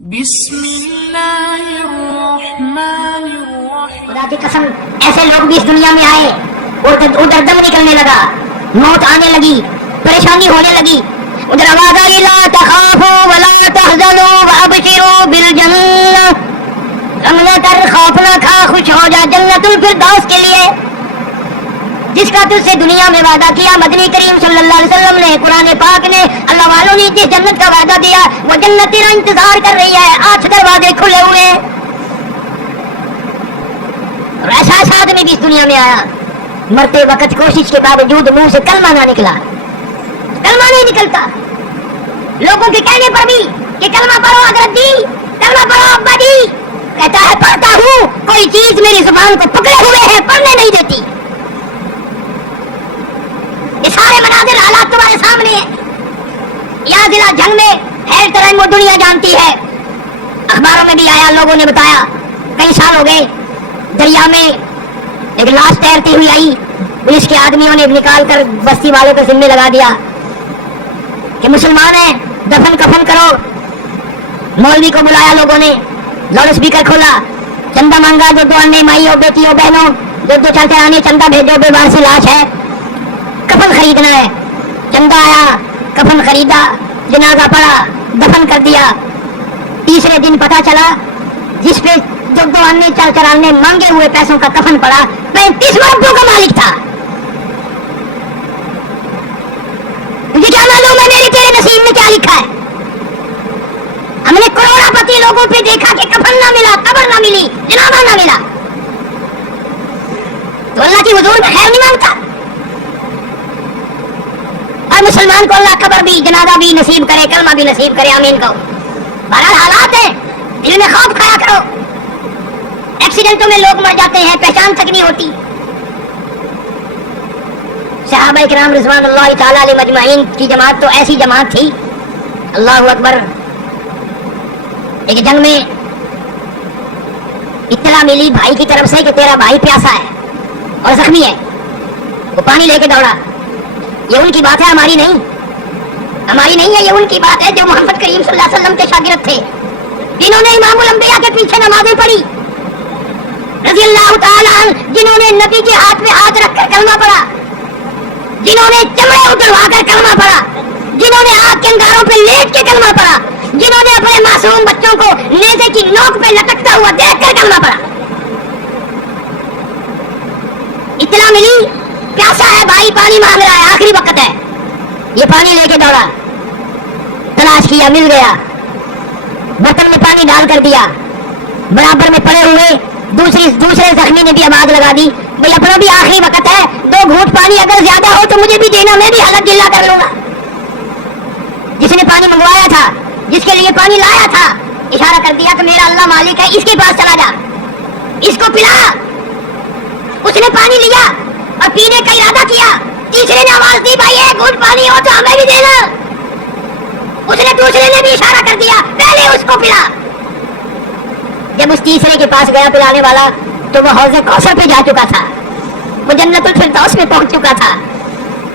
بسم اللہ الرحمن الرحیم. خدا کی قسم ایسے لوگ بھی اس دنیا میں آئے اور ادھر دم نکلنے لگا، موت آنے لگی، پریشانی ہونے لگی، ادھر آواز آئی لا تخافوا ولا تحزنوا وابشروا بالجنہ، غم نہ کر، خوف نہ کھا، خوش ہو جا جنت الفردوس کے لیے جس کا تجھ سے دنیا میں وعدہ کیا. مدنی کریم صلی اللہ علیہ وسلم نے، قرآن پاک نے، اللہ والوں نے جس جنت کا وعدہ دیا وہ جنت تیرا انتظار کر رہی ہے. 8 دروازے کھلے ہوئے ہیں. اور ایسا آدمی بھی اس دنیا میں آیا، مرتے وقت کوشش کے باوجود منہ سے کلمہ نہ نکلا، کلمہ نہیں نکلتا. لوگوں کے کہنے پر بھی کہ کلمہ پڑھو حضرت جی، کلمہ پڑھو ابا جی، کہتا ہے پڑھتا ہوں، کوئی چیز میری زبان کو پکڑے ہوئے ہے، پڑھنے نہیں دیتی. یہ سارے مناظر حالات تمہارے سامنے ہیں. یہاں ضلع جنگ میں ہیل ٹرین وہ دنیا جانتی ہے، اخباروں میں بھی آیا، لوگوں نے بتایا. کئی سال ہو گئے، دریا میں ایک لاش تیرتی ہوئی آئی، پولیس کے آدمیوں نے نکال کر بستی والوں کے ذمہ لگا دیا کہ مسلمان ہیں، دفن کفن کرو. مولوی کو بلایا لوگوں نے، لاؤڈ اسپیکر کھولا، چندہ مانگا، جو آنے مائیوں بیٹیوں بہنوں جو چلتے آنے چندہ بھیجو، بے وارث لاش ہے، کفن خریدنا ہے. چندہ آیا، کفن خریدا، جنازہ پڑا، دفن کر دیا. تیسرے دن پتا چلا جس پہ دو آنے چل چلانے مانگے ہوئے پیسوں کا کفن پڑا 35 مربوں کا مالک تھا. مجھے کیا معلوم ہے میری تیرے نصیب میں کیا لکھا ہے. ہم نے کروڑا پتی لوگوں پہ دیکھا کہ کفن نہ ملا، قبر نہ ملی، جنازہ نہ ملا، تو اللہ کی حضور میں خیر نہیں مانگتا. اور مسلمان کو اللہ قبر بھی، جنازہ بھی نصیب کرے، کلمہ بھی نصیب کرے، آمین کہو. بہرحال حالات ہیں، دل میں خوف کھایا کرو. ایکسیڈنٹوں میں لوگ مر جاتے ہیں، پہچان تک نہیں ہوتی. صحابہ کرام رضوان اللہ تعالی علیہ مجمعین کی جماعت تو ایسی جماعت تھی، اللہ اکبر. ایک جنگ میں اطلاع ملی بھائی کی طرف سے کہ تیرا بھائی پیاسا ہے اور زخمی ہے. وہ پانی لے کے دوڑا. یہ ان کی بات ہے، ہماری نہیں، ہماری نہیں ہے. یہ ان کی بات ہے جو محمد کریم صلی اللہ علیہ وسلم کے شاگرد تھے، جنہوں نے امام الانبیاء کے پیچھے نمازیں پڑھی رضی اللہ تعالیٰ عنہ، جنہوں نے نبی کے ہاتھ میں ہاتھ رکھ کر کلمہ پڑھا، جنہوں نے چمڑے اتروا کر کلمہ پڑھا، جنہوں نے آگ کے انگاروں پہ لیٹ کے کلمہ پڑھا، جنہوں نے اپنے معصوم بچوں کو نیزے کی نوک پہ لٹکتا ہوا دیکھ کر کلمہ پڑھا. اطلاع ملی پیاسا ہے بھائی، پانی مانگ رہا ہے، آخری وقت ہے. یہ پانی لے کے دوڑا، تلاش کیا، مل گیا، برتن میں پانی ڈال کر دیا. برابر میں پڑے ہوئے دوسرے زخمی نے بھی آواز لگا دی، بھئی اپنا بھی آخری وقت ہے، 2 گھونٹ پانی اگر زیادہ ہو تو مجھے بھی دینا، میں بھی حلق گلا کر لوں گا. جس نے پانی منگوایا تھا، جس کے لیے پانی لایا تھا، اشارہ کر دیا کہ میرا اللہ مالک ہے، اس کے پاس چلا جا، اس کو پلا. اس نے پانی لیا اور پینے کا ارادہ کیا. تیسرے نے آواز دی بھائی 1 گھونٹ پانی ہو تو ہمیں بھی دینا. اس نے دوسرے نے بھی اشارہ کر دیا پہلے اس کو پلا. جب اس تیسرے کے پاس گیا پلانے والا تو وہ حوض کوثر پہ جا چکا تھا، وہ جنت الفردوس میں پہنچ چکا تھا.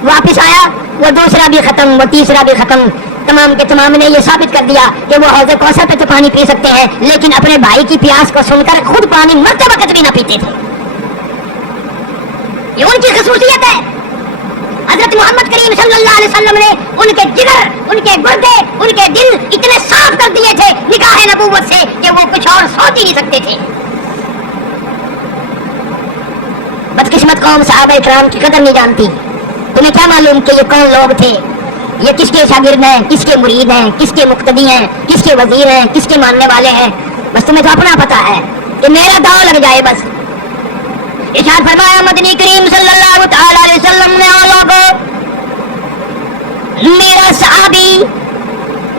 واپس آیا، وہ دوسرا بھی ختم، وہ تیسرا بھی ختم. تمام کے تمام نے یہ ثابت کر دیا کہ وہ حوض کوثر پہ تو پانی پی سکتے ہیں، لیکن اپنے بھائی کی پیاس کو سن کر خود پانی مرتے وقت بھی نہ پیتے تھے. یہ ان کی خصوصیت ہے. حضرت محمد کریم صلی اللہ علیہ وسلم نے ان کے جگر، ان کے گردے، ان کے دل اتنے صاف کر دیے تھے نکاح نبوت سے کہ وہ کچھ اور سوچ ہی نہیں سکتے تھے. بدقسمت قوم صحابہ کرام کی قدر نہیں جانتی. تمہیں کیا معلوم کہ یہ کون لوگ تھے، یہ کس کے شاگرد ہیں، کس کے مرید ہیں، کس کے مقتدی ہیں، کس کے وزیر ہیں، کس کے ماننے والے ہیں. بس تمہیں تو اپنا پتا ہے کہ میرا داؤ لگ جائے بس. ارشاد فرمایا مدنی کریم صلی اللہ تعالی علیہ وسلم نے، میرا صحابی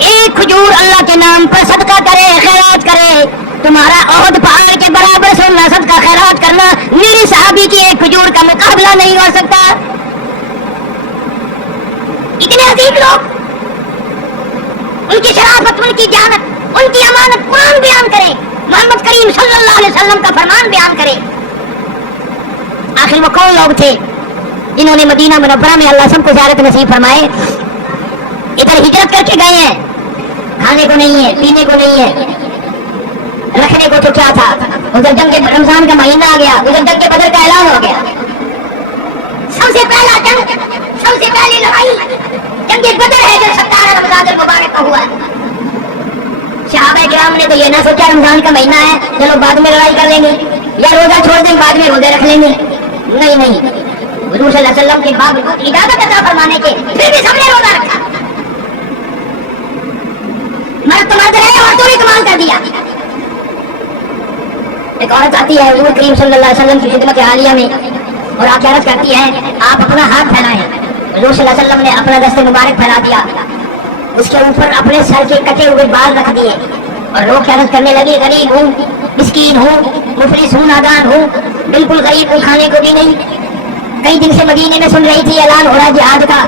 ایک کھجور اللہ کے نام پر صدقہ کرے، خیرات کرے، تمہارا احد پہاڑ کے برابر سے صدقہ خیرات کرنا میرے صحابی کی ایک کھجور کا مقابلہ نہیں ہو سکتا. اتنے عظیم لوگ، ان کی شرافت، ان کی جانت، ان کی امانت قرآن بیان کرے، محمد کریم صلی اللہ علیہ وسلم کا فرمان بیان کرے. آخر وہ کون لوگ تھے جنہوں نے مدینہ منورہ میں اللہ سب کو زیارت نصیب فرمائے، ادھر ہجرت کر کے گئے ہیں، کھانے کو نہیں ہے, پینے کو نہیں ہے, رکھنے کو تو کیا تھا. ادھر جنگ رمضان کا مہینہ آ گیا, ادھر جنگ بدر کا اعلان ہو گیا. سب سے پہلا جنگ, سب سے پہلی لڑائی جنگ بدر ہے جو 17 رمضان المبارک کو ہوا ہے. صحابہ کرام نے تو یہ نہ سوچا رمضان کا مہینہ ہے چلو بعد میں لڑائی کر لیں گے یا روزہ چھوڑ دیں بعد میں روزے رکھ لیں گے. نہیں, حضور صلی اللہ علیہ وسلم کے بعد اجازت عطا فرمانے کے پھر بھی سب نے روزہ رکھا. مرد تو مرد رہے, عورتوں نے کمال کر دیا. ایک عورت آتی ہے حضور کریم صلی اللہ علیہ وسلم کی خدمت عالیہ میں اور آ کے عرض کرتی ہے آپ اپنا ہاتھ پھیلائیں. حضور صلی اللہ علیہ وسلم نے اپنا دست مبارک پھیلا دیا, اس کے اوپر اپنے سر کے کٹے ہوئے بال رکھ دیے اور لوگ عرض کرنے لگے غریب ہوں, مسکین ہوں, مفلس ہوں, نادان ہوں, بالکل غریب ہوں, کھانے کو بھی نہیں. کئی دن سے مدینے میں سن رہی تھی اعلان ہو رہا ہے جہاد کا,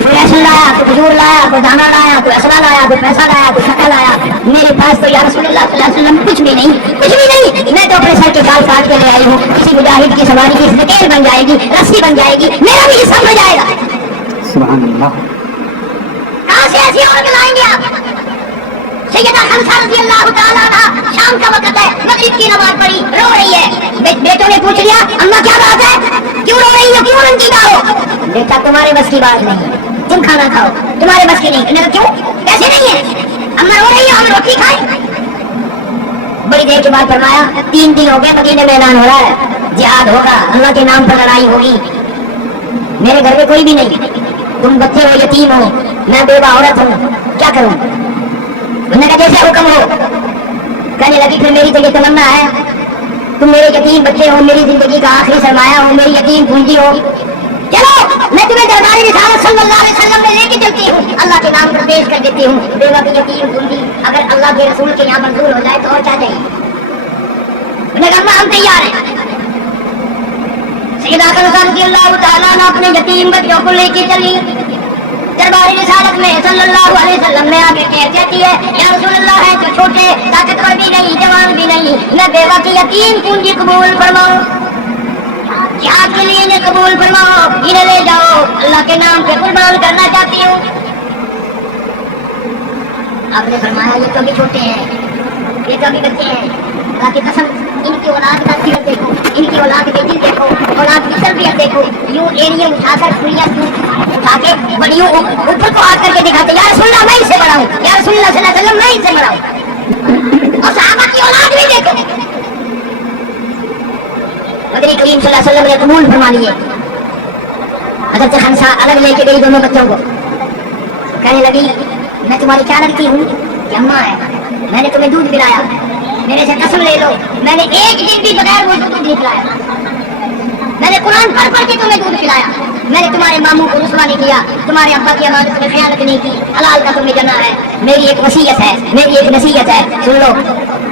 کوئی راشن لایا, کوئی کھجور لایا, کوئی دانا لایا, کوئی اسلحہ لایا, کوئی پیسہ لایا, کوئی شکل لایا. میرے پاس تو یا رسول اللہ صلی اللہ علیہ وسلم کچھ بھی نہیں, کچھ بھی نہیں. میں تو اپنے سر کے بال کاٹ کے لے آئی ہوں, کسی مجاہد کی سواری کی زکیر بن جائے گی, رسی بن جائے گی, میرا بھی حصہ ہو جائے گا. سبحان اللہ. کہاں سے ایسی عورت لائیں گے آپ؟ سیدہ حمزہ رضی اللہ تعالیٰ عنہ, شام کا وقت ہے, مغرب کی نماز پڑھی, رو رہی ہے. بیٹوں نے پوچھ لیا اماں کیا بات ہے, کیوں رو رہی ہو, کیوں رنجیدہ ہو؟ بیٹا تمہارے بس کی بات نہیں, تم کھانا کھاؤ, تمہارے بس کی نہیں. کیوں, کیسے نہیں ہے؟ اماں رو رہی ہے, ہم روٹی کھائیں. بڑی دیر کے بعد فرمایا 3 دن ہو گئے مدینے میں اعلان ہو رہا ہے جہاد ہوگا, اللہ کے نام پر لڑائی ہوگی. میرے گھر میں کوئی بھی نہیں, تم بچے ہو, یتیم ہو, میں بیوہ عورت ہوں, کیا کروں؟ انہوں نے کہا جیسے حکم ہو. کہنے لگی پھر میری تو یہ تمنا ہے تم میرے یتیم بچے ہو, میری زندگی کا آخری سرمایہ ہو, میری یتیم پونجی ہو, چلو میں تمہیں دربار رسالت صلی اللہ علیہ وسلم میں لے کے چلتی ہوں, اللہ کے نام پر پیش کر دیتی ہوں. بیوہ کی یتیم پونجی اگر اللہ کے رسول کے یہاں منظور ہو جائے تو اور کیا چاہیے. انہوں نے کہا ہم تیار ہیں. سیدہ حمزہ رضی اللہ تعالیٰ عنہ اپنے یتیم بچوں کو لے کے چلی دربار رسالت میں صلی اللہ علیہ وسلم میں آگے کہتی ہے یا رسول اللہ ہے تو چھوٹے, طاقتور بھی نہیں, جوان بھی نہیں, میں بیوہ کی یتیم پونجی قبول فرماؤ, جہاد کے لیے انہیں قبول فرماؤ, انہیں لے جاؤ, اللہ کے نام پہ قربان کرنا چاہتی ہوں. آپ نے فرمایا یہ تو ابھی چھوٹے ہیں, یہ تو ابھی بچے ہیں, اللہ کی قسم ان کی اولاد کا سیرت دیکھو, ان کی اولاد کے دل دیکھو, اولاد کی تربیت دیکھو. یوں ایریا اٹھا کر کھڑیاں اٹھا کے بڑیوں اوپر کو ہاتھ کر کے دکھاتے یا رسول اللہ میں اس سے بڑا ہوں, یا رسول اللہ صلی اللہ علیہ وسلم میں اس سے بڑا ہوں. اور صحابہ کی اولاد بھی دیکھو. نبی کریم صلی اللہ علیہ وسلم نے قبول فرما لیے. حضرت حمزہ الگ لے کے گئی دونوں بچوں کو, کہنے لگی میں تمہاری کیا لگتی ہوں کہ اماں ہے, میں نے تمہیں دودھ پلایا, میرے سے قسم لے لو میں نے ایک دن بھی بغیر وہ دودھ نہیں پلایا, میں نے قرآن پڑھ پڑھ کے تمہیں دودھ پلایا, میں نے تمہارے ماموں کو رسوا نہیں کیا, تمہارے ابا کی امانت میں خیانت نہیں کی, حلال کا تمہیں جنا ہے. میری ایک وصیت ہے, میری ایک نصیحت ہے, سن لو.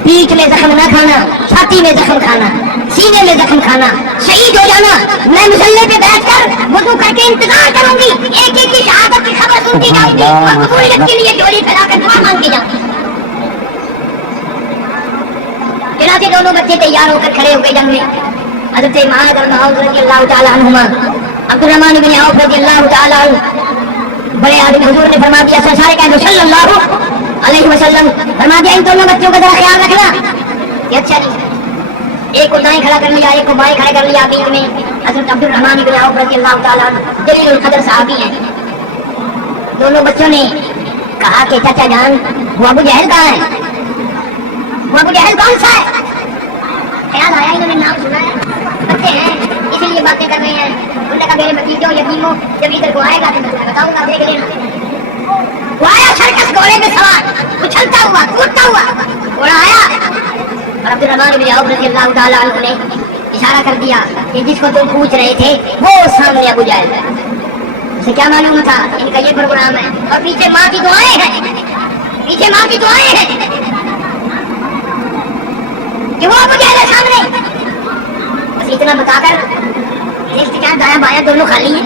پیٹھ میں زخم نہ کھانا, چھاتی میں زخم کھانا, سینے میں زخم کھانا, شہید ہو جانا. میں مسلح پہ بیٹھ کر وضو کر کے انتظار کروں گی, ایک ایک کی شہادت کی خبر سنتی جاؤں گی اور قبولیت کے لیے جوڑی پھیلا کر دعا مانگتی جاؤں گی. چنانچہ دونوں بچے تیار ہو کر کھڑے ہو گئے جنگ میں. حضرت معاذ اور معاذ رضی اللہ تعالیٰ عنہما, عبد الرحمن بن عوف رضی اللہ تعالیٰ عنہ, بڑے آدمی. حضور نے فرما دیا سارے کہہ صلی اللہ علیہ وسلم, فرما دیا ان دونوں بچوں کا ذرا خیال رکھنا. یہ اچھا نہیں, ایک کو دائیں کھڑا کر لیا, ایک کو بائیں کھڑا کر لیا. بیچ میں حضرت عبد الرحمن بن عوف رضی اللہ تعالیٰ عنہ جلیل القدر صحابی ہیں. دونوں بچوں نے کہا کہ چچا جان وہ ابو جہل کہاں ہے, وہ ابو جہل کون سا ہے؟ خیال آیا انہوں نے نام سنا ہے, بچے ہیں اسی لیے باتیں کر رہے ہیں. انہوں نے کہا میرے بتیجوں یتیموں جب ادھر کو آئے گا تو میں بتاؤں گا, دیکھ لینا. وہ آیا سرکس گھوڑے میں سوار, اچھلتا ہوا, کودتا ہوا گھوڑا آیا اور عبد الرحمن بن عوف رضی اللہ تعالیٰ عنہ نے اشارہ کر دیا کہ جس کو تم پوچھ رہے تھے وہ سامنے ابو جہل ہے. اسے کیا معلوم تھا ان کا یہ پروگرام ہے, اور پیچھے ماں کی دعائیں ہیں, پیچھے ماں کی دعائیں ہیں کہ وہ ابو جہل ہے سامنے. بس اتنا بتا کر دیکھتے کیا دایاں بایاں دونوں خالی ہیں.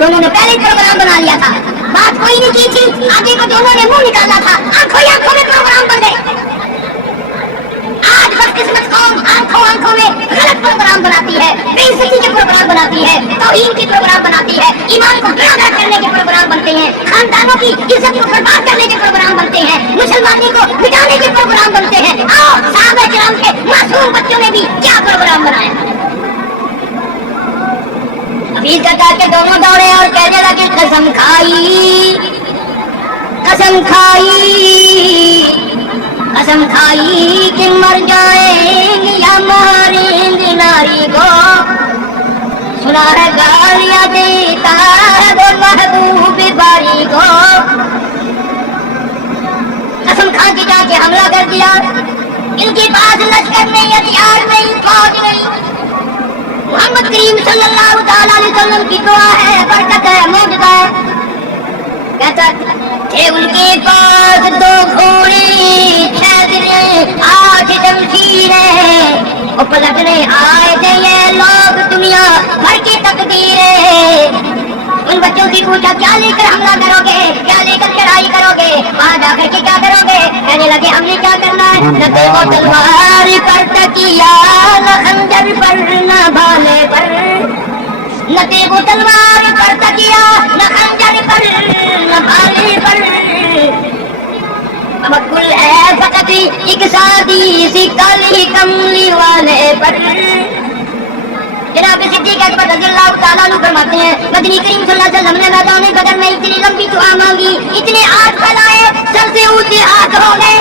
دونوں نے پہلے پروگرام بنا لیا تھا, بات کوئی نہیں کی تھی, آگے کو دونوں نے منہ نکالا تھا, آنکھوں ہی آنکھوں میں پروگرام بن گئے. آج بدقسمت قوم آنکھوں آنکھوں میں غلط پروگرام بناتی ہے, بے عزتی کے پروگرام بناتی ہے, توہین کے پروگرام بناتی ہے، ایمان کو برابر کرنے کے پروگرام بنتے ہیں، خاندانوں کی عزت کو برباد کرنے کے پروگرام بنتے ہیں، مسلمانی کو مٹانے کے پروگرام بنتے ہیں۔ آؤ صحابہ کرام کے معصوم بچوں نے بھی کیا پروگرام بنایا۔ حفیظ کہتا کہ دونوں دوڑے اور کہنے لگے قسم کھائی کہ مر جائیں گے یا ماریں گے ناری کو، سنا ہے گالیاں دیتا ہے وہ محبوب باری کو۔ قسم کھا کے جا کے حملہ کر دیا، ان کے پاس لشکر نہیں، ہتھیار نہیں، فوج نہیں۔ محمد کریم صلی اللہ تعالیٰ علیہ وسلم کی دعا ہے، برکت ہے، معجزہ ہے۔ کہتا تھے ان کے پاس 2 گھوڑے، 6 دلیں، 8 شمشیریں، اور پلٹنے آئے تھے یہ لوگ دنیا بھر کی تقدیریں۔ ان بچوں سے پوچھا کیا لے کر حملہ کرو گے، کیا لے کر چڑھائی کرو گے، وہاں جا کر کے کیا کرو گے؟ کہنے لگے ہم نے کیا کرنا ہے، نہ دیکھو تلوار پر تکیا، نہ خنجر پر، نہ بھالے پر، نہ دیکھو تلوار پر تکیا، نہ خنجر پر، نہ بھالے پر، توکل ہے فقط ایک سادی سی کالی کملی والے پر۔ جناب صدیق اکبر رضی اللہ تعالیٰ عنہ فرماتے ہیں مدنی کریم صلی اللہ علیہ وسلم نے میدان بدر میں اتنی لمبی دعا مانگی، اتنے ہاتھ پھیلائے، سر سے اونچے ہاتھ ہو گئے،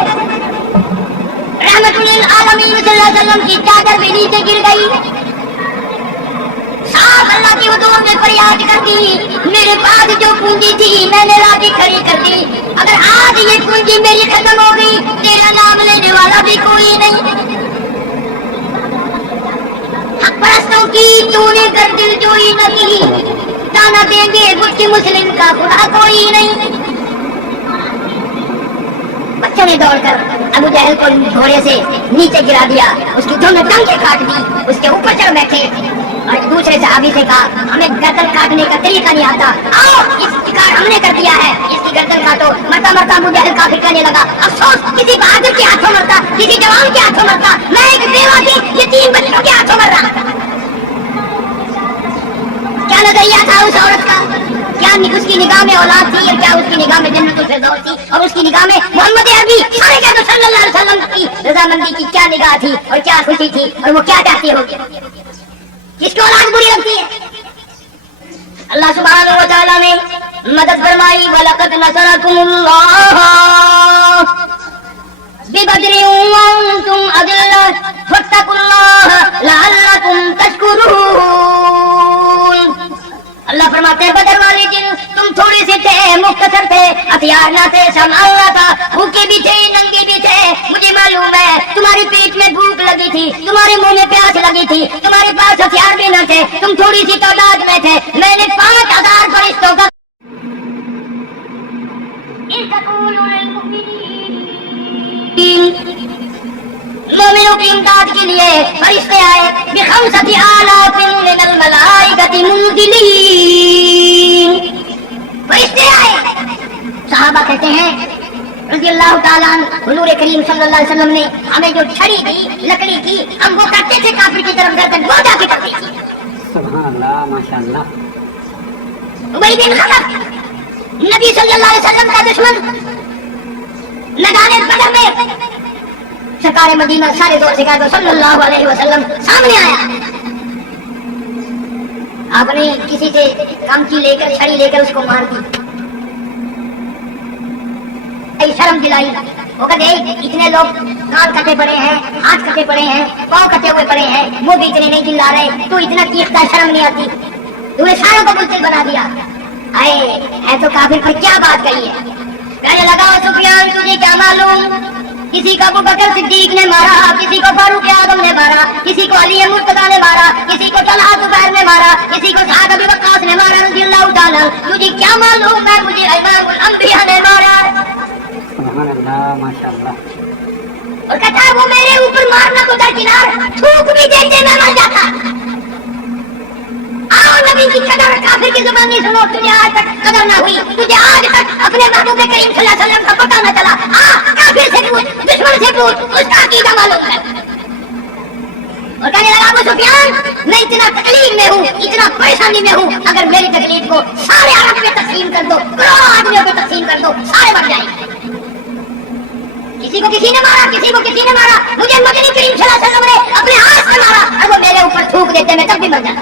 رحمت للعالمین صلی اللہ علیہ وسلم کی چادر بھی نیچے گر گئی، صاف اللہ کی حضور میں فریاد کر دی، میرے پاس جو پونجی تھی میں نے لا کے کھڑی کر دی، اگر آج یہ پونجی میری ختم ہو گئی تیرا نام لینے والا بھی کوئی نہیں۔ حق پرستوں کی تو نے کر دل جوئی نہ کی، تانا دیں گے مجھ مسلم کا خدا کوئی نہیں۔ بچوں نے دوڑ کر ابو جہل کو گھوڑے سے نیچے گرا دیا، اس کی دونوں ٹانگیں کاٹ دی، اس کے اوپر چڑھ بیٹھے اور دوسرے صحابی سے کہا ہمیں گردن کاٹنے کا طریقہ نہیں آتا، آؤ اس شکار ہم نے کر دیا ہے، اس کی گردن کاٹو۔ مرتا مرتا ابو جہل کافر کہنے لگا افسوس کسی بہادر کے ہاتھوں مرتا، کسی جوان کے ہاتھوں مرتا، میں ایک بیوہ کی یتیم بچوں کے ہاتھوں مر رہا۔ کیا نظریہ تھا اس عورت کا، کیا اس کی نگاہ میں اولاد تھی اور کیا اس کی نگاہ میں جنت الفردوس تھی، اور اس کی نگاہ میں محمد عربی سارے کہتے صلی اللہ علیہ وسلم کی رضامندی کی کیا نگاہ تھی اور کیا خوشی تھی، اور وہ کیا چاہتی ہوگی، کس کو اولاد بری لگتی ہے۔ اللہ سبحانہ و تعالیٰ نے مدد فرمائی وَلَقَدْ نَصَرَكُمُ اللَّهُ بِبَدْرٍ وَأَنْتُمْ أَذِلَّةٌ فَاتَّقُوا اللَّهَ لَعَلَّكُمْ تَشْكُرُونَ۔ اللہ فرماتے ہیں بدر والے دن تم تھوڑے سے تھے، مختصر تھے، ہتھیار نہ تھے، سنبھالنا تھا، بھوکے بھی تھے، ننگے بھی تھے، مجھے معلوم ہے تمہاری پیٹ میں بھوک لگی تھی، تمہارے منہ میں پیاس لگی تھی، تمہارے پاس ہتھیار بھی نہ تھے، تم تھوڑی سی تعداد میں تھے، میں نے 5000 فرشتوں کا مومنوں کی امداد کے لیے فرشتے آئے، بِخَمْسَةِ آلَافٍ مِّنَ الْمَلَائِكَةِ مُنزِلِينَ، فرشتے آئے۔ صحابہ کہتے ہیں رضی اللہ تعالیٰ عنہ حضور کریم صلی اللہ علیہ وسلم نے ہمیں جو چھڑی دی، لکڑی کی، ہم وہ کرتے تھے کافر کی طرف گردن وہ جا کے کرتے تھے۔ سبحان اللہ، ماشاءاللہ۔ ابی بن خلف نبی صلی اللہ علیہ وسلم کا دشمن، میدان بدر میں سرکار مدینہ سارے دور سے کہا صلی اللہ علیہ وسلم سامنے آیا، آپ نے کسی سے کامچی لے کر چھڑی لے کر اس کو مار دی، شرم دلائی، وہ کہتے اتنے لوگ کان کٹے پڑے ہیں، ہاتھ کٹے پڑے ہیں، پاؤں کٹے ہوئے پڑے ہیں، وہ بھی اتنے نہیں چلا رہے، تو اتنا چیختا، شرم نہیں آتی، تم نے ساروں کو بزدل بنا دیا، آئے ہے تو کافر پر کیا بات کہی ہے۔ کہنے لگا سفیان تجھے کیا معلوم، کسی کو ابو بکر صدیق نے مارا، کسی کو فاروق اعظم نے مارا، کسی کو علی مرتضیٰ نے مارا، کسی کو طلحہ زبیر نے مارا، کسی کو سعد ابی وقاص نے مارا رضی اللہ تعالیٰ، تجھے کیا معلوم ہے مجھے امام الانبیاء نے مارا۔ سبحان اللہ، ماشاءاللہ۔ اور کہتا ہے وہ میرے اوپر مارنا کو درکنار، تھوک بھی دیتے میں مر جاتا۔ آؤ نبی کی قدر کافر کی زبان نہیں سنو، تجھے آج تک قدر نہ ہوئی، تجھے آج تک اپنے محبوب کریم صلی اللہ علیہ وسلم کا پتہ نہ چلا، کافر سے پوچھ، دشمن سے پوچھ، اس کا عقیدہ معلوم ہے، اور کہنے لگا ابو سفیان میں اتنا تکلیف میں ہوں, اتنا پریشانی میں ہوں, اگر میری تکلیف کو سارے عرب میں تقسیم کر دو, کروڑوں آدمیوں کو تقسیم کر دو, سارے مر جائیں گے. کسی کو کسی نے مارا, کسی کو کسی نے مارا, مجھے مدنی کریم صلی اللہ علیہ وسلم نے اپنے ہاتھ سے مارا اور وہ میرے اوپر تھوک دیتے میں تب بھی مر جاتا.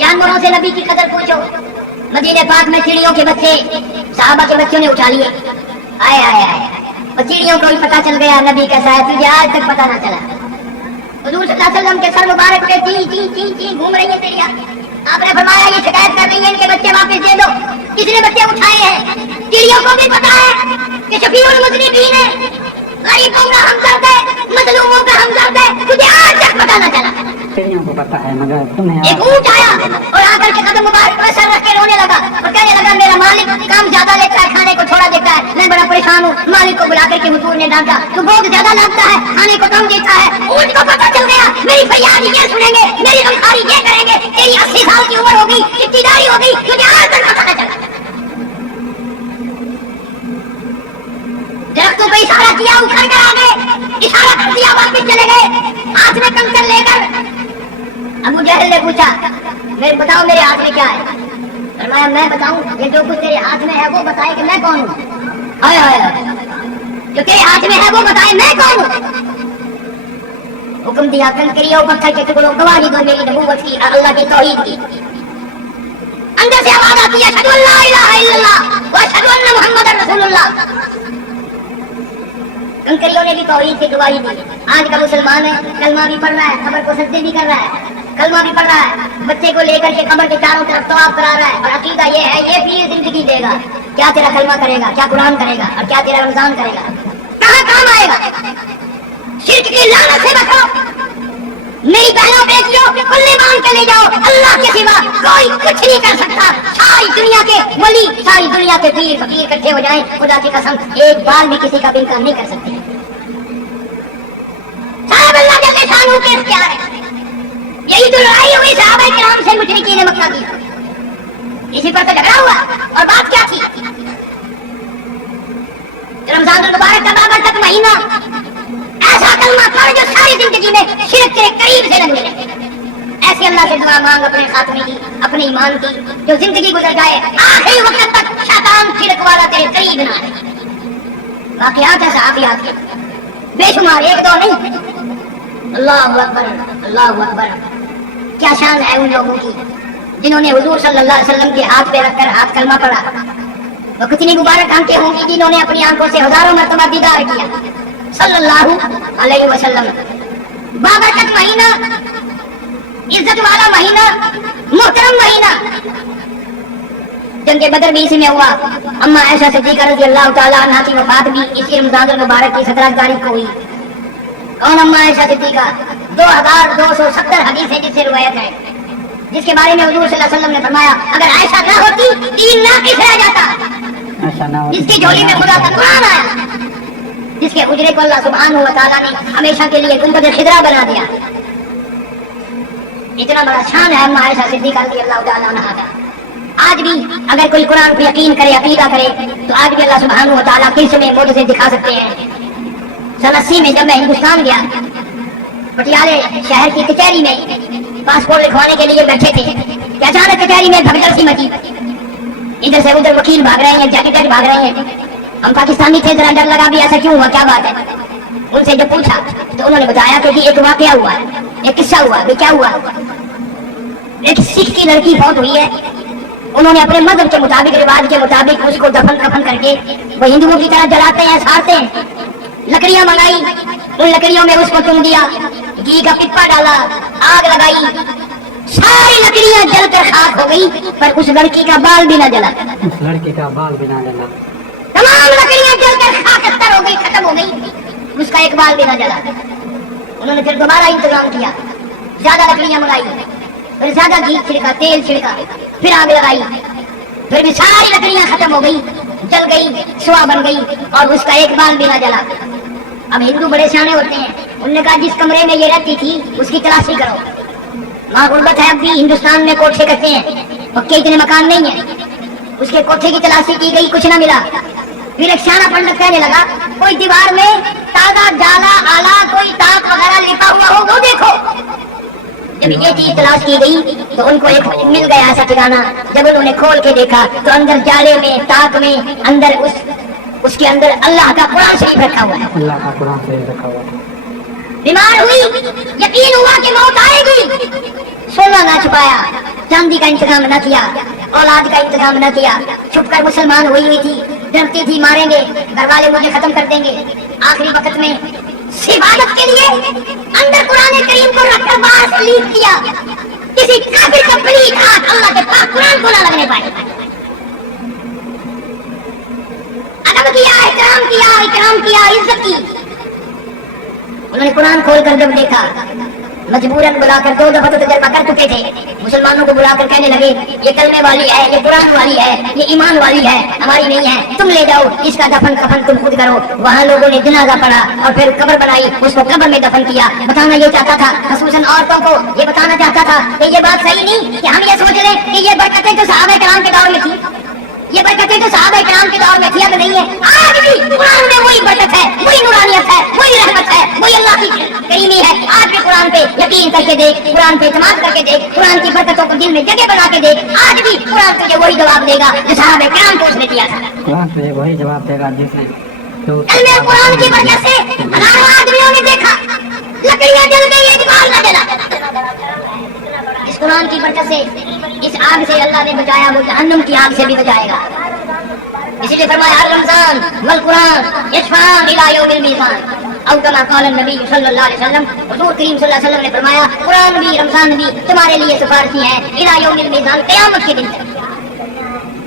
جانوروں سے نبی کی قدر پوچھو. مدینے پاک میں چڑیوں کے بچے صحابہ کے بچوں نے اٹھا لیے. آئے آئے آئے اور چڑیوں کو بھی پتا چل گیا نبی کیسا ہے, تجھے آج تک پتا نہ چلا. حضور صلی اللہ علیہ وسلم کے سر مبارک پہ چی چی چی چی گھوم رہی ہیں چڑیا. آپ نے فرمایا یہ شکایت کر رہی ہیں ان کے بچے واپس دے دو. کس نے بچے اٹھائے ہیں؟ چڑیوں کو بھی پتا ہے کہ شفیع المذنبین ہے, غریبوں کا ہمدرد ہے, مظلوموں کا ہمدرد ہے, تجھے آج تک پتا نہ چلا. چڑیوں کو پتا ہے مگر تمہیں ایک اونٹ آیا اور آ کر کے قدم مبارک پر سر رکھ کے رونے لگا اور کہنے لگا میرا مالک کام زیادہ لیتا ہے, کھانے کو تھوڑا دیتا ہے, میں بڑا پریشان ہوں. مالک کو بلا کر کے حضور نے ڈانٹا, تو بہت زیادہ لگتا ہے, کھانے کو کم دیتا ہے. اونٹ کو پتا چل گیا میری فریاد یہ سنیں گے, میری غمخواری یہ کریں گے, تیری 80 سال کی عمر ہوگی, کتنی داڑھی ہوگی, تجھے آج تک پتا نہ چلا. درختوں کو اشارہ کیا, اکھڑ کر آ گئے, اشارہ کر دیا, واپس چلے گئے ہاتھ میں کنکر لے کر. ابو جہل نے پوچھا میں بتاؤ میرے ہاتھ میں کیا ہے؟ فرمایا میں بتاؤں, یہ جو کچھ تیرے ہاتھ میں ہے وہ بتائے کہ میں کون ہوں. ہائے ہائے, جو تیرے ہاتھ میں ہے وہ بتائے میں کون ہوں. حکم دیا کنکریوں پتھر کے ٹکڑوں گواہی دو میری نبوت کی اور اللہ کی توحید کی. اندر سے آواز آتی ہے اشہد ان لا الہ الا اللہ و اشہد ان محمد رسول اللہ. کنکریوں نے بھی توحید کی گواہی دی. آج کا مسلمان ہے, کلمہ بھی پڑھ رہا ہے, قبر کو سجدے بھی کر رہا ہے, کلمہ بھی پڑھ رہا ہے, بچے کو لے کر کے قبر کے چاروں طرف طواف کرا رہا ہے, اور عقیدہ یہ ہے یہ بھی زندگی دے گا. کیا تیرا کلمہ کرے گا, کیا قرآن کرے گا, اور کیا تیرا رمضان کرے گا, کہاں کام آئے گا؟ شرک کی لعنت سے بچو. میری بہنوں بیٹیوں کلے باندھ کے لے جاؤ, اللہ کے سوا کوئی کچھ نہیں کر سکتا. ساری دنیا کے ولی, ساری دنیا کے پیر فقیر اکٹھے ہو جائیں, خدا کی قسم ایک بار بھی کسی کا بھی انکار نہیں کر سکتے. صاحب اللہ جل شانہ کے اختیار ہے. یہی تو لڑائی ہوئی صحابہ کرام سے مشرکین مکہ کی, اسی پر تو جھگڑا ہوا. اور بات کیا تھی؟ رمضان المبارک کا بابرکت مہینہ, ایسا کلمہ پڑھ جو ساری زندگی میں شرک کے قریب سے لگنے لگے. ایسے اللہ سے دعا مانگ اپنے خاتمے کی, اپنے ایمان کی, جو زندگی گزر جائے آخری وقت تک شیطان شرک والا تیرے قریب نہ آئے. واقعات ہے صحابیات کے بے شمار, ایک دو نہیں. اللہ اکبر, اللہ اکبر. کیا شان ہے ان لوگوں کی جنہوں نے حضور صلی اللہ علیہ وسلم کے ہاتھ پہ رکھ کر ہاتھ کلمہ پڑھا. وہ کتنی مبارک آنکھیں ہوں گی جنہوں نے اپنی آنکھوں سے ہزاروں مرتبہ دیدار کیا صلی اللہ علیہ وسلم. بابرکت مہینہ, عزت والا مہینہ, محترم مہینہ. جنگ بدر بھی اسی میں ہوا. اما عائشہ صدیقہ رضی اللہ تعالیٰ عنہا کی وفات بھی اسی رمضان المبارک کی 17 تاریخ کو ہوئی. کون اما عائشہ صدیقہ؟ 2270 حدیث ہے جس سے روایت ہے, جس کے بارے میں حضور صلی اللہ علیہ وسلم نے فرمایا اگر عائشہ نہ ہوتی دین ناقص رہ جاتا. جس کی جھولی میں خدا کا قرآن آیا, جس کے اجرے کو اللہ سبحانہ و تعالیٰ نے ہمیشہ کے لیے گنبد خضرا بنا دیا. اتنا بڑا شان ہے اما عائشہ صدیقہ رضی اللہ تعالیٰ عنہا کا. آج بھی اگر کوئی قرآن کو یقین کرے, عقیدہ کرے, تو آج بھی اللہ سبحانہ و تعالیٰ کس میں معجزے دکھا سکتے ہیں. سن 80 میں جب میں ہندوستان گیا, پٹیالے شہر کی کچہری میں پاسپورٹ لکھوانے کے لیے بیٹھے تھے کہ اچانک کچہری میں بھگدڑ سی مچی. ادھر سے ادھر وکیل بھاگ رہے ہیں, جج بھاگ رہے ہیں. ہم پاکستانی تھے, ذرا ڈر لگا بھی ایسا کیوں ہوا, کیا بات ہے. ان سے جب پوچھا تو انہوں نے بتایا کہ ایک واقعہ ہوا ہے, ایک قصہ ہوا. بھی کیا ہوا؟ ایک سکھ کی لڑکی فوت ہوئی ہے. انہوں نے اپنے مذہب کے مطابق, رواج کے مطابق اس کو دفن کر کے وہ ہندوؤں کی طرح جلاتے ہیں, ساڑتے ہیں. لکڑیاں منگائی, ان لکڑیوں میں اس کو چن دیا, گھی کا پپا ڈالا, آگ لگائی, ساری لکڑیاں جل کر خاک ہو گئی, پر اس لڑکی کا بال بھی نہ جلا. اس لڑکی کا بال بھی نہ جلا. تمام لکڑیاں جل کر خاکستر ہو گئی, ختم ہو گئی, اس کا ایک بال بھی نہ جلا. انہوں نے پھر دوبارہ انتظام کیا, زیادہ لکڑیاں منگائی, پھر زیادہ گھی چھڑکا, تیل چھڑکا, پھر آگ لگائی, پھر بھی ساری لکڑیاں ختم ہو گئی, جل گئی, سوا بن گئی, اور اس کا ایک بال بھی نہ جلا. اب ہندو بڑے سیانے ہوتے ہیں, انہوں نے کہا جس کمرے میں یہ رہتی تھی اس کی تلاشی کرو. وہاں غربت ہے, اب بھی ہندوستان میں کوٹھے کٹتے ہیں, پکے اتنے مکان نہیں ہیں. اس کے کوٹھے کی تلاشی کی گئی, کچھ نہ ملا. پھر ایک شانہ پنڈت کہنے لگا کوئی دیوار میں تازہ جالا آلہ کوئی تاک وغیرہ لپا ہوا ہو وہ دیکھو. جب یہ چیز تلاش کی گئی تو ان کو ایک مل گیا ایسا ٹھکانا. جب انہوں نے کھول کے دیکھا تو اندر جالے میں تاک میں اندر اس کے اندر اللہ کا قرآن شریف رکھا ہوا ہے. اللہ کا قرآن شریف رکھا ہوا ہے. بیمار ہوئی, یقین ہوا کہ موت آئے گی, سونا نہ چھپایا, چاندی کا انتظام نہ کیا, اولاد کا انتظام نہ کیا, چھپ کر مسلمان ہوئی تھی, ڈرتی تھی ماریں گے, گھر والے مجھے ختم کر دیں گے. آخری وقت میں عبادت کے لیے اندر قرآن کریم کو رکھ کر باہر سے لیک کیا. کسی کافر کا پلیت ہاتھ اللہ کے پاک قرآن کو نہ لگنے پائے. ادب کیا, اکرام کیا, عزت کی. انہوں نے قرآن کھول کر جب دیکھا, مجبوراً بلا کر 2 دفعہ تو تجربہ کر چکے تھے, مسلمانوں کو بلا کر کہنے لگے یہ کلمے والی ہے, یہ قرآن والی ہے, یہ ایمان والی ہے, ہماری نہیں ہے, تم لے جاؤ, اس کا دفن کفن تم خود کرو. وہاں لوگوں نے جنازہ پڑھا اور پھر قبر بنائی, اس کو قبر میں دفن کیا. بتانا یہ چاہتا تھا, خصوصاً عورتوں کو یہ بتانا چاہتا تھا کہ یہ بات صحیح نہیں کہ ہم یہ سوچ رہے کہ یہ برکتیں تو صحابہ کرام کے دور میں تھی, یہ برکتیں تو صحابہ کرام کے دور میں تھی, اب نہیں ہے. آج بھی قرآن میں وہی برکت ہے, وہی نورانیت ہے, وہی رحمت ہے, وہی اللہ کی کریمی ہے. آج بھی قرآن پہ یقین کر کے دیکھ, قرآن پہ اعتماد کر کے دیکھ, قرآن کی برکتوں کو دل میں جگہ بنا کے دیکھ. آج بھی قرآن تجھے وہی جواب دے گا جو صحابہ کرام کو اس نے دیا تھا. قرآن سے وہی جواب دے گا جس نے کلمہ قرآن کی برکت سے ہزاروں آدمیوں نے دیکھا لکڑیاں جل گئی, اجمال نہ جلا. اس قرآن کی برکت سے اس آگ سے اللہ نے بچایا, وہ جہنم کی آگ سے بھی بچائے گا. اسی لیے فرمایا ہر رمضان والقرآن یشفعان الی یوم المیزان, او کما قال النبی صلی اللہ علیہ وسلم. حضور کریم صلی اللہ علیہ وسلم نے فرمایا قرآن بھی رمضان بھی تمہارے لیے سفارشی ہے الی یوم المیزان, قیامت کے دن تک.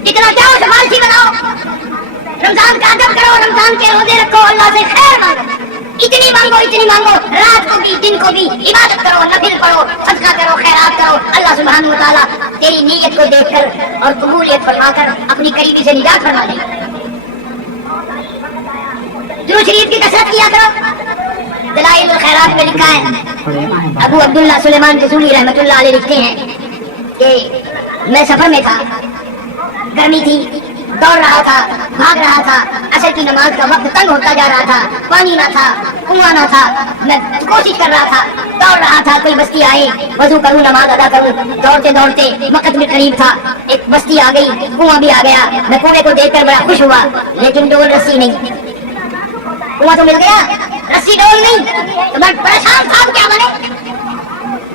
جتنا چاہو سفارشی بناؤ, رمضان کا ادب کرو, رمضان کے روزے رکھو, اللہ سے خیر مانگو, اتنی مانگو, رات کو بھی دن کو بھی عبادت کرو, نفل پڑھو, صدقہ کرو, خیرات کرو. اللہ سبحانہ و تعالیٰ تیری نیت کو دیکھ کر اور قبولیت فرما کر اپنی قریبی سے نجات فرما دے. درود شریف کی کثرت کیا کرو. دلائل الخیرات میں لکھا ہے, ابو عبداللہ سلیمان جزولی رحمۃ اللہ علیہ لکھتے ہیں کہ میں سفر میں تھا, گرمی تھی, دوڑ رہا تھا, بھاگ رہا تھا, عصر کی نماز کا وقت تنگ ہوتا جا رہا تھا, پانی نہ تھا, کنواں نہ تھا, میں کوشش کر رہا تھا, دوڑ رہا تھا. کوئی بستی آئے, وضو کروں, نماز ادا کروں, دوڑتے دوڑتے وقت بھی قریب تھا, ایک بستی آ گئی, کنواں بھی آ گیا. میں کنویں کو دیکھ کر بڑا خوش ہوا, لیکن ڈول رسی نہیں. کنواں تو مل گیا, رسی ڈول نہیں, تو میں پریشان تھا کیا بنے.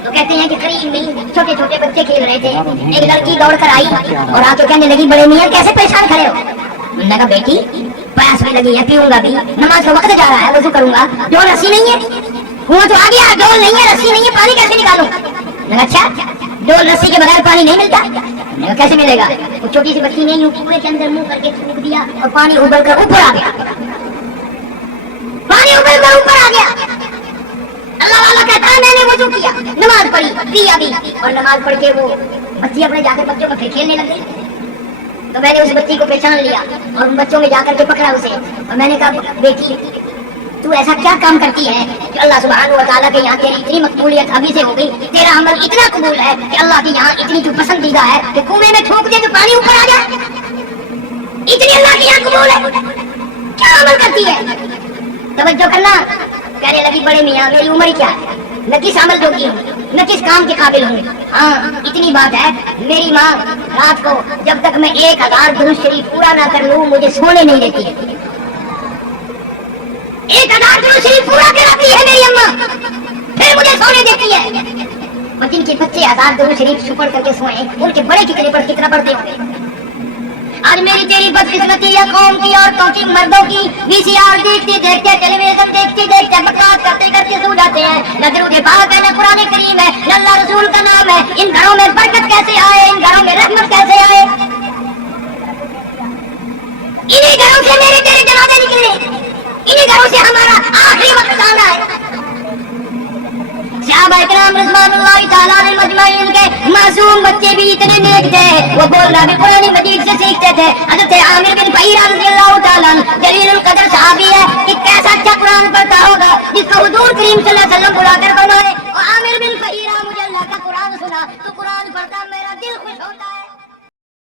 تو کہتے ہیں کہ قریب نہیں, چھوٹے چھوٹے بچے کھیل رہے تھے, ایک لڑکی دوڑ کر آئی اور آ کے کہنے لگی بڑے میاں کیسے پریشان کھڑے ہو. میں نے کہا بیٹی پیاس بھی لگی ہے, پیوں گا بھی, نماز کا وقت جا رہا ہے, وضو کروں گا, ڈول رسی نہیں ہے, کنواں تو آ گیا, ڈول نہیں ہے, رسی نہیں ہے, پانی کیسے نکالوں. میں نے کہا اچھا ڈول رسی کے بغیر پانی نہیں ملتا. میں نے کہا کیسے ملے گا. وہ چھوٹی سی بچی نے یوں کنویں کے اندر منہ کر کے تھوک دیا اور پانی ابل کر اوپر آ گیا, پانی ابل کر اوپر آ گیا. اللہ والا کہتا ہے میں نے وضو کیا, نماز پڑھی, پیا بھی, اور نماز پڑھ کے وہ بچی اپنے جا کر بچوں میں پھر کھیلنے لگ گئی. تو میں نے اس بچی کو پہچان لیا اور ان بچوں میں جا کر کے پکڑا اسے, اور میں نے کہا بیٹی تو ایسا کیا کام کرتی ہے کہ اللہ سبحانہ و تعالیٰ کے یہاں تیری اتنی مقبولیت ابھی سے ہو گئی, تیرا عمل اتنا قبول ہے کہ اللہ کے یہاں اتنی جو پسندیدہ ہے کہ کنویں میں تھوک دے تو پانی اوپر آ جائے, اتنی اللہ کے یہاں قبول ہے, کیا عمل کرتی ہے. توجہ کرنا. کہنے لگی بڑے میاں میری عمر کیا ہے, میں کس عمل جو کی ہوں, میں کس کام کے قابل ہوں. ہاں اتنی بات ہے, میری ماں رات کو جب تک میں 1000 درود شریف پورا نہ کر لوں مجھے سونے نہیں دیتی ہے. 1000 درود شریف پورا کراتی ہے میری اماں, پھر مجھے سونے دیتی ہے. اور جن کے بچے 1000 درود شریف پڑھ کر کے سوئے, ان کے بڑے کتنا پڑھتے ہوں گے. آج میری تیری بدقسمتی یا قوم کی, عورتوں کی, مردوں کی وی سی آر دیکھتے دیکھتے, ٹیلی ویژن دیکھتے دیکھتے بکواس کرتے کرتے سو جاتے ہیں. نہ درود پاک ہے, نہ قرآن کریم ہے, نہ اللہ رسول کا نام ہے. ان گھروں میں برکت کیسے آئے, ان گھروں میں رحمت کیسے آئے. انہی گھروں سے میرے تیرے جنازے نکلے, انہی گھروں سے ہمارا آخری وقت آنا ہے. صحابہ کرام رضوان اللہ تعالیٰ علیہ مجمعین کے معصوم بچے بھی اتنے نیک تھے, وہ بولنا بھی قرآن مجید سے سیکھتے تھے. حضرت عامر بن فہیرہ رضی اللہ تعالیٰ جلیل القدر صحابی ہے کہ کیسا اچھا قرآن پڑھتا ہوگا جس کو حضور کریم صلی اللہ علیہ وسلم بلا کر